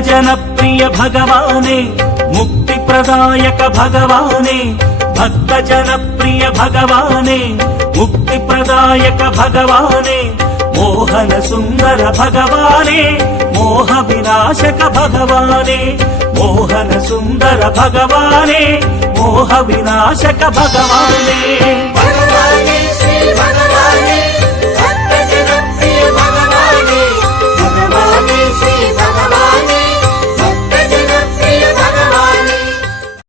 जनप्रिय भगवाने मुक्ति प्रदायक भगवाने भक्त जनप्रिय भगवाने मुक्ति प्रदायक भगवाने मोहन सुंदर भगवाने मोह विनाशक भगवाने मोहन सुंदर भगवाने मोह विनाशक भगवाने।